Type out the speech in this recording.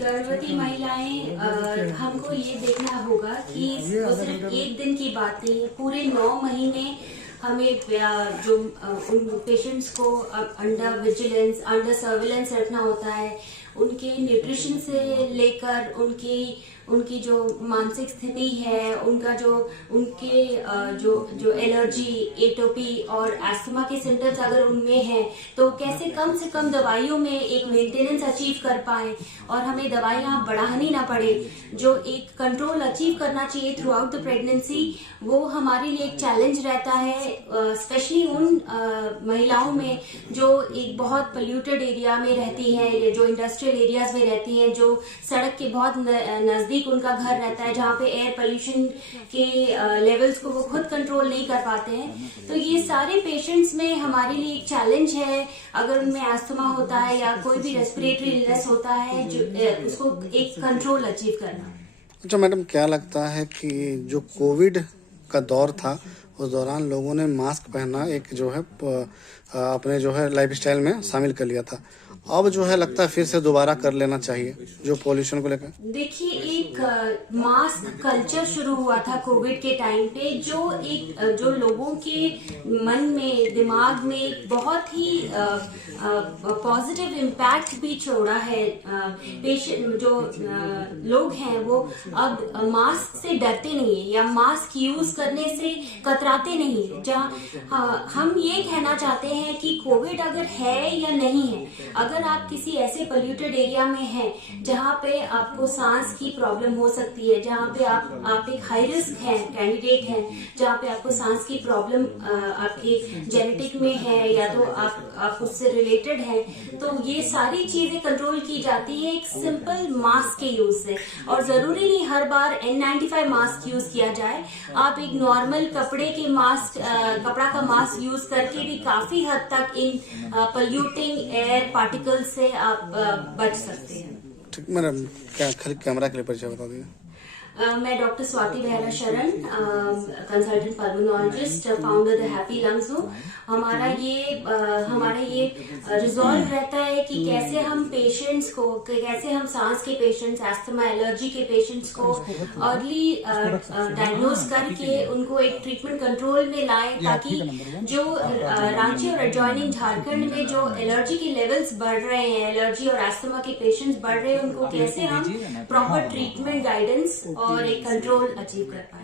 गर्भवती महिलाएं हमको ये देखना होगा कि वो सिर्फ एक दिन की बात नहीं है, पूरे 9 महीने हमें जो उन पेशेंट्स को अंडर विजिलेंस, अंडर सर्विलेंस रखना होता है। उनके न्यूट्रिशन से लेकर उनकी जो मानसिक स्थिति है, उनका जो उनके जो एलर्जी, एटोपी और अस्थमा के सिम्टम्स अगर उनमें है तो कैसे कम से कम दवाइयों में एक मेंटेनेंस अचीव कर पाए और हमें दवाइयां बढ़ानी ना पड़े। जो एक कंट्रोल अचीव करना चाहिए थ्रू आउट द प्रेगनेंसी, वो हमारे लिए एक चैलेंज रहता है, स्पेशली उन महिलाओं में जो एक बहुत पोल्यूटेड एरिया में रहती हैं, जो इंडस्ट्रियल एरियाज में रहती हैं, जो सड़क के बहुत नजदीक उनका घर रहता है, जहाँ पे एयर पोल्यूशन के लेवल्स को वो खुद कंट्रोल नहीं कर पाते हैं। तो ये सारे पेशेंट्स में हमारे लिए एक चैलेंज है। अगर उनमें अस्थमा होता है या कोई भी रेस्पिरेटरी इलनेस होता है, जो उसको एक कंट्रोल अचीव करना। अच्छा मैडम, क्या लगता है कि जो कोविड का दौर था उस दौरान लोगों ने मास्क पहनना एक जो है अपने जो है लाइफस्टाइल में शामिल कर लिया था, अब जो है लगता है फिर से दोबारा कर लेना चाहिए जो पॉल्यूशन को लेकर? देखिए, एक मास्क कल्चर शुरू हुआ था कोविड के टाइम पे, जो लोगों के मन में, दिमाग में बहुत ही पॉजिटिव इम्पैक्ट भी छोड़ा है। पेशेंट जो लोग हैं वो अब मास्क से डरते नहीं है या मास्क यूज करने से कतराते नहीं है। जहाँ हम ये कहना चाहते हैं कि कोविड अगर है या नहीं है, अगर आप किसी ऐसे पोल्यूटेड एरिया में हैं जहाँ पे आपको सांस की प्रॉब्लम हो सकती है, जहाँ पे आप एक हाई रिस्क है कैंडिडेट हैं, जहाँ पे आपको सांस की प्रॉब्लम आपके जेनेटिक में है या तो आप उससे रिलेटेड है, तो ये सारी चीजें कंट्रोल की जाती है एक सिंपल मास्क के यूज से। और जरूरी नहीं हर बार N95 मास्क यूज किया जाए, आप एक नॉर्मल कपड़ा का मास्क यूज करके भी काफी हद तक इन पोल्यूटिंग एयर पार्टिकल से आप बच सकते हैं। ठीक मैडम, क्या खाली कैमरा के लिए परिचय बता दीजिए। मैं डॉक्टर स्वाति बेहरा शरण, consultant pulmonologist, founder the happy lungs हूँ। हमारा ये रिजॉल्व रहता है कि कैसे हम पेशेंट्स को, कैसे हम सांस के पेशेंट्स, अस्थमा, एलर्जी के पेशेंट्स को अर्ली डायग्नोज करके उनको एक ट्रीटमेंट कंट्रोल में लाएं, ताकि जो रांची और एडजॉइनिंग झारखंड में जो एलर्जी के लेवल्स बढ़ रहे हैं, एलर्जी और अस्थमा के पेशेंट्स बढ़ रहे हैं, उनको कैसे हम प्रॉपर ट्रीटमेंट गाइडेंस और एक कंट्रोल अचीव कर पाए।